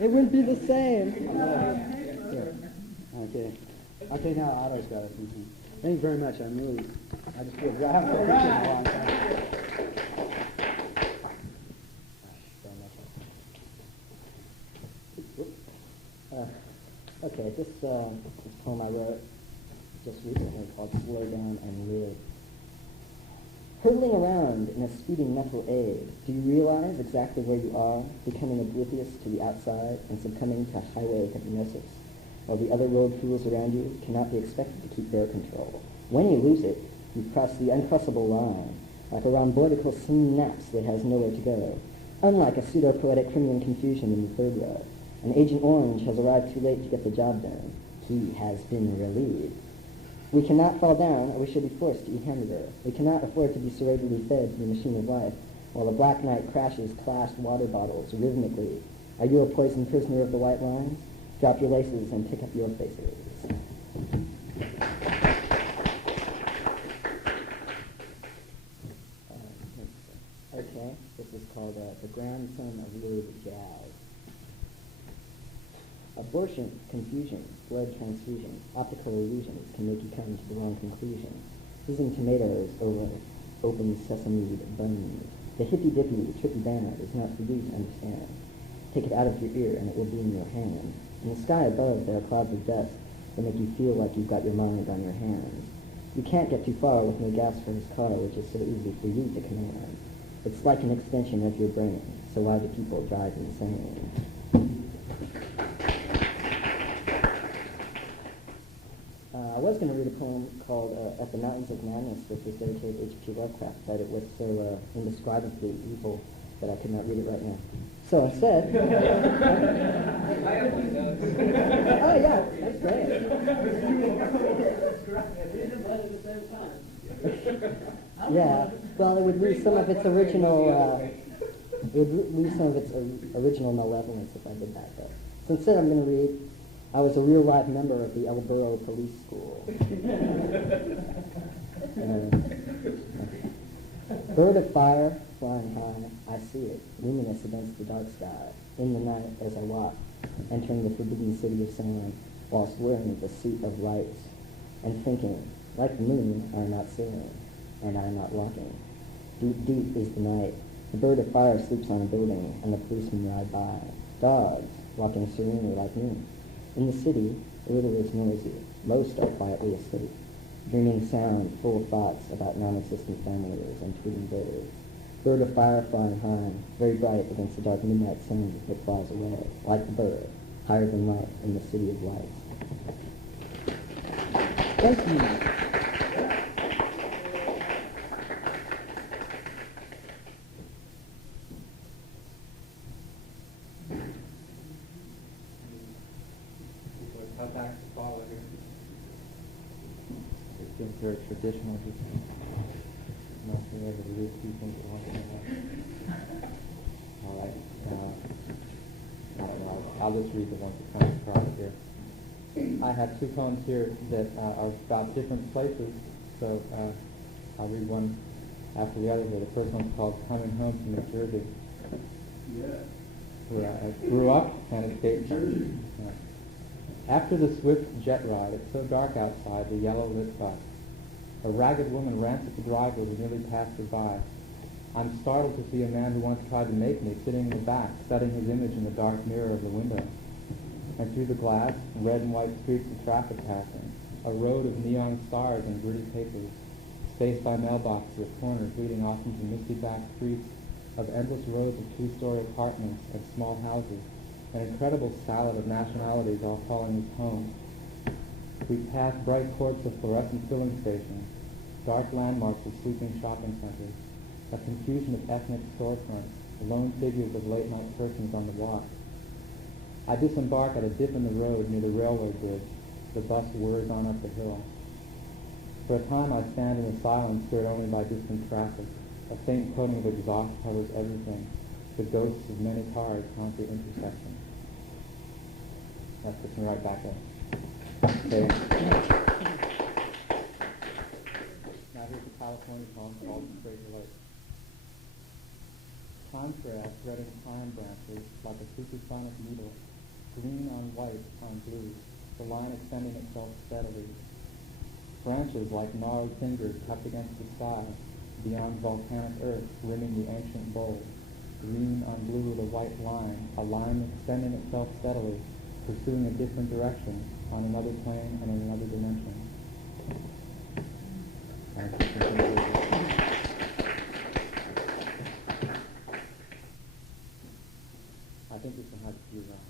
It wouldn't be the same. Sure. Okay. Okay, now Otto's got it. Thank you very much. I just feel I haven't put pictures in a long time. Okay, this poem I wrote just recently called Slow Down and Live. Hurtling around in a speeding metal age, do you realize exactly where you are, becoming oblivious to the outside and succumbing to highway hypnosis, while the other road fools around you cannot be expected to keep their control? When you lose it, you cross the uncrossable line, like a rhomboidical synapse that has nowhere to go. Unlike a pseudo-poetic criminal confusion in the third yard, an Agent Orange has arrived too late to get the job done. He has been relieved. We cannot fall down, or we shall be forced to eat hamburger. We cannot afford to be cerebrally fed to the machine of life, while the black knight crashes clasped water bottles rhythmically. Are you a poisoned prisoner of the white lines? Drop your laces and pick up your faces. Okay, this is called The Grandson of Louis the Jazz. Abortion, confusion, blood transfusion, optical illusions can make you come to the wrong conclusion. Sizzling tomatoes over open sesame buns. The hippy-dippy, trippy band is not for you to understand. Take it out of your ear and it will be in your hand. In the sky above there are clouds of dust that make you feel like you've got your mind on your hands. You can't get too far with no gas for his car, which is so easy for you to command. It's like an extension of your brain, so why do people drive insane? I was going to read a poem called At the Mountains of Madness, which was dedicated to H.P. Lovecraft, but it was so indescribably evil that I could not read it right now. So instead... I have one of those. Oh, yeah, that's great. Yeah, well, it would lose some of its original... it would lose some of its original malevolence if I did that, but... So instead I'm going to read... I was a real-life member of the Elborough Police School. Bird of fire, flying high, I see it, luminous against the dark sky, in the night as I walk, entering the forbidden city of sand, whilst wearing the suit of lights, and thinking, like the moon, I am not sailing, and I am not walking. Deep, deep is the night. The bird of fire sleeps on a building, and the policemen ride by. Dogs, walking serenely like me. In the city, little is noisy. Most are quietly asleep, dreaming sound, full of thoughts about non-existent families and tweeting birds. Bird of fire flying high, very bright against the dark midnight sun that flies away, like the bird, higher than light in the city of lights. Thank you. Very traditional, just not being able to read two things at once. All right. I'll just read the ones that come across here. I have two poems here that are about different places, so I'll read one after the other here. The first one's called Coming Home to New Jersey, where I grew up and escaped from. After the swift jet ride, it's so dark outside, the yellow lit bus. A ragged woman rants at the driver who nearly passed her by. I'm startled to see a man who once tried to make me sitting in the back, studying his image in the dark mirror of the window. And through the glass, red and white streaks of traffic passing, a road of neon stars and gritty papers, spaced by mailboxes at corners leading off into misty-backed streets of endless rows of two-story apartments and small houses, an incredible salad of nationalities all calling us home. We passed bright courts of fluorescent filling stations, dark landmarks of sleeping shopping centers, a confusion of ethnic storefronts, lone figures of late-night persons on the walk. I disembark at a dip in the road near the railroad bridge. The bus whirs on up the hill. For a time I stand in a silence stirred only by distant traffic. A faint coating of exhaust covers everything. The ghosts of many cars haunt the intersection. That puts me right back up. Okay. Now here's a California poem called Fraser Lake. time grass threading pine branches like a supersonic needle, green on white on blue, the line extending itself steadily. Branches like gnarled fingers cupped against the sky, beyond volcanic earth rimming the ancient bowl. Green on blue, the white line, a line extending itself steadily, pursuing a different direction, on another plane and in another dimension. I think this one has a few rhymes.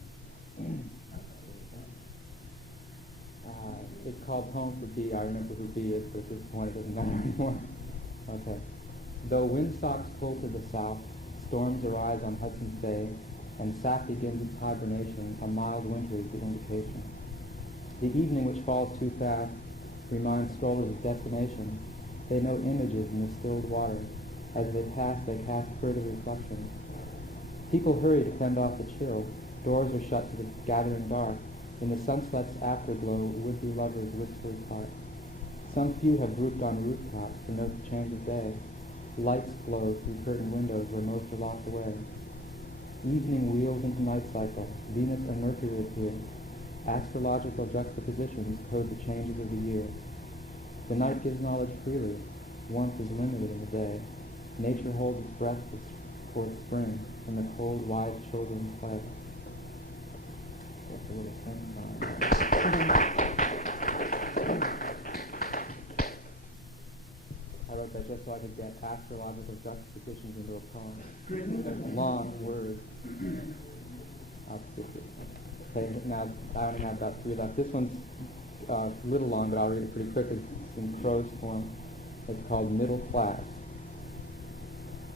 It's called Poem for B. I remember who B is, but at this point it doesn't matter anymore. Okay. Though windstalks pull to the south, storms arise on Hudson's Bay, and sap begins its hibernation, a mild winter is the indication. The evening which falls too fast reminds strollers of destination. They know images in the stilled water. As they pass, they cast further reflections. People hurry to fend off the chill. Doors are shut to the gathering dark. In the sunset's afterglow, would-be lovers wistfully part. Some few have grouped on rooftops to note the change of day. Lights glow through curtained windows where most are locked away. Evening wheels into night cycle. Venus and Mercury appear. Astrological juxtapositions code the changes of the year. The night gives knowledge freely. Warmth is limited in the day. Nature holds its breath for spring, and the cold, wise children play. That's a little thing. I wrote that just so I could get astrological juxtapositions into a poem. Long words. Okay, now I only have about 3 left. This one's a little long, but I'll read it pretty quick. It's in prose form. It's called Middle Class.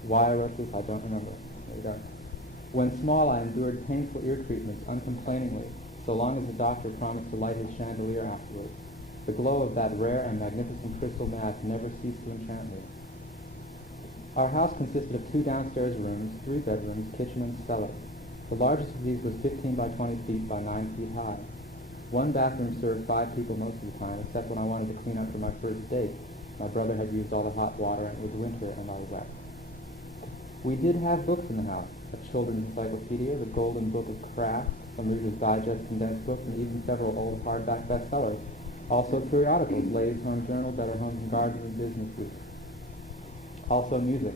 Why I wrote this, I don't remember. There you go. When small, I endured painful ear treatments uncomplainingly, so long as the doctor promised to light his chandelier afterwards. The glow of that rare and magnificent crystal mass never ceased to enchant me. Our house consisted of 2 downstairs rooms, 3 bedrooms, kitchen, and cellar. The largest of these was 15 by 20 feet by 9 feet high. One bathroom served 5 people most of the time, except when I wanted to clean up for my first date. My brother had used all the hot water, and it was winter and all that. We did have books in the house, a children's encyclopedia, the Golden Book of Craft, some Reader's Digest condensed books, and even several old hardback bestsellers. Also periodicals, Ladies' Home Journal, Better Homes and Gardens, and Business Week. Also music.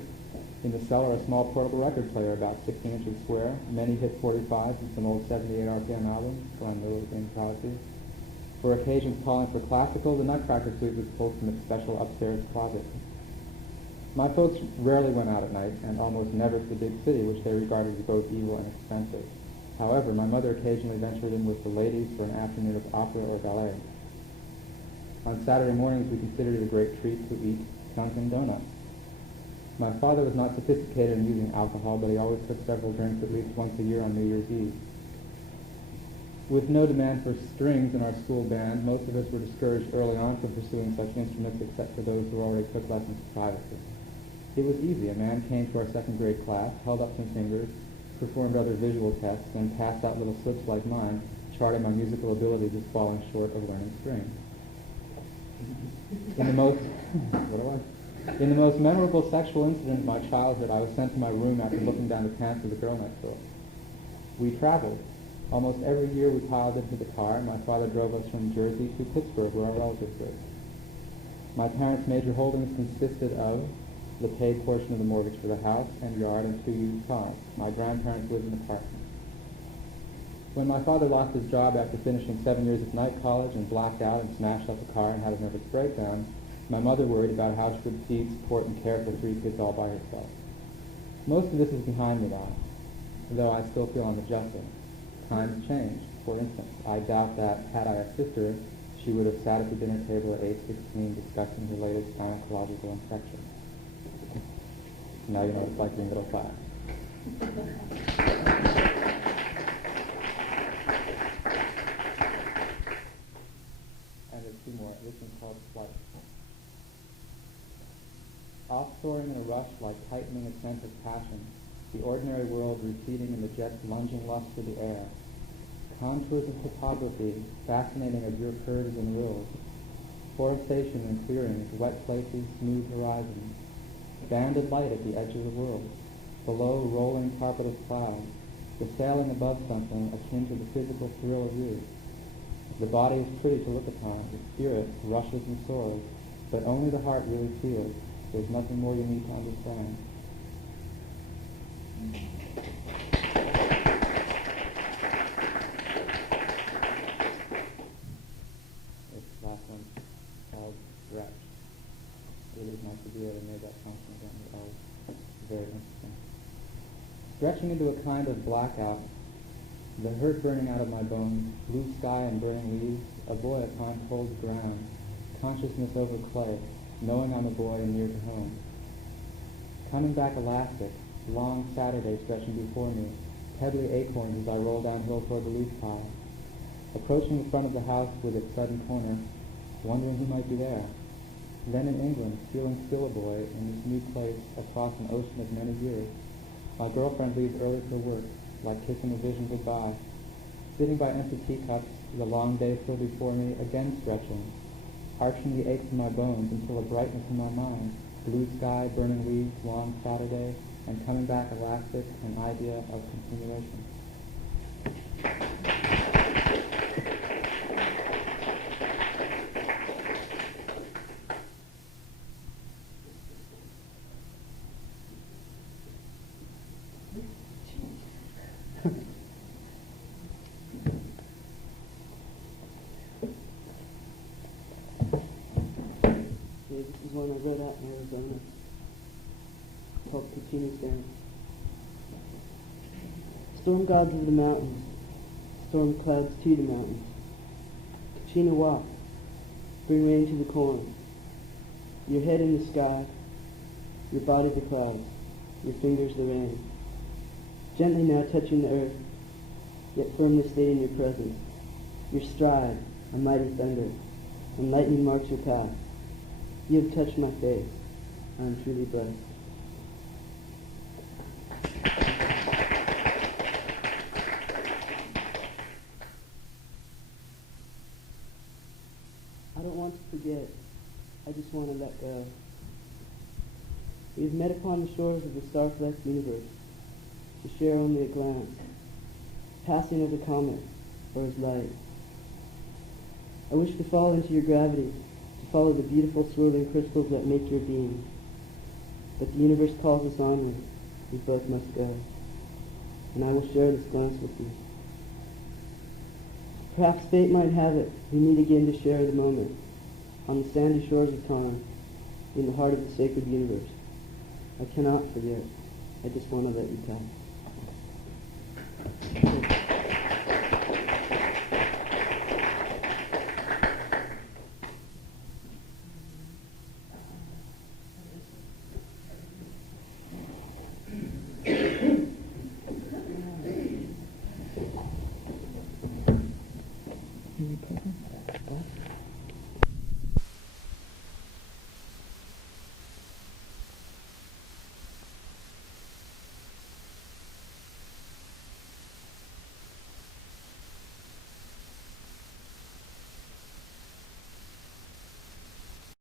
In the cellar, a small portable record player about 16 inches square, many hit 45s and some old 78 RPM albums, Glenn Miller's in Crosby. For occasions calling for classical, the Nutcracker suite was pulled from its special upstairs closet. My folks rarely went out at night, and almost never to the big city, which they regarded as both evil and expensive. However, my mother occasionally ventured in with the ladies for an afternoon of opera or ballet. On Saturday mornings, we considered it a great treat to eat Dunkin' Donuts. My father was not sophisticated in using alcohol, but he always took several drinks at least once a year on New Year's Eve. With no demand for strings in our school band, most of us were discouraged early on from pursuing such instruments except for those who already took lessons privately. It was easy. A man came to our second grade class, held up some fingers, performed other visual tests, and passed out little slips like mine, charting my musical abilities as falling short of learning strings. In the most memorable sexual incident of my childhood, I was sent to my room after looking down the pants of the girl next door. We traveled. Almost every year we piled into the car, and my father drove us from Jersey to Pittsburgh, where our relatives lived. My parents' major holdings consisted of the paid portion of the mortgage for the house and yard and 2 used cars. My grandparents lived in apartments. When my father lost his job after finishing 7 years of night college and blacked out and smashed up a car and had a nervous breakdown, my mother worried about how she could feed, support, and care for 3 kids all by herself. Most of this is behind me now, though I still feel I'm adjusting. Times changed. For instance, I doubt that, had I a sister, she would have sat at the dinner table at age 16 discussing her latest gynecological infection. Now you know what it's like being middle class. And there's 2 more. This one's called Flight. Offshoring in a rush like tightening a sense of passion, the ordinary world receding in the jet's lunging lust for the air. Contours of topography, fascinating as your curves and wills. Forestation and clearings, wet places, smooth horizons. Banded light at the edge of the world. below rolling carpet of clouds, the sailing above something akin to the physical thrill of youth. The body is pretty to look upon, the spirit rushes and soars, but only the heart really feels. There's nothing more you need to understand. This last one's called Stretch. It is nice to be able to make that function again. It's always very interesting. Stretching into a kind of blackout, the hurt burning out of my bones, blue sky and burning leaves, a boy upon cold ground, consciousness over clay, knowing I'm a boy and near to home. Coming back elastic, long Saturday stretching before me, pebbly acorns as I roll downhill toward the leaf pile. Approaching the front of the house with its sudden corner, wondering who might be there. Then in England, feeling still a boy in this new place across an ocean of many years. My girlfriend leaves early for work, like kissing a vision goodbye. Sitting by empty teacups, the long day still before me, again stretching, arching the aches in my bones until a brightness in my mind, blue sky, burning leaves, long Saturday, and coming back elastic, an idea of continuation. This is one I wrote out in Arizona, called Kachina's Dance. Storm gods of the mountains, storm clouds to the mountains. Kachina walk, bring rain to the corn. Your head in the sky, your body the clouds, your fingers the rain. Gently now touching the earth, yet firmly staying in your presence. Your stride, a mighty thunder, and lightning marks your path. You have touched my face. I am truly blessed. I don't want to forget. I just want to let go. We have met upon the shores of the star-flecked universe to share only a glance, passing of a comet or his light. I wish to fall into your gravity, to follow the beautiful swirling crystals that make your being. But the universe calls us onward. We both must go. And I will share this glance with you. Perhaps fate might have it we meet again to share the moment, on the sandy shores of time, in the heart of the sacred universe. I cannot forget. I just want to let you pass.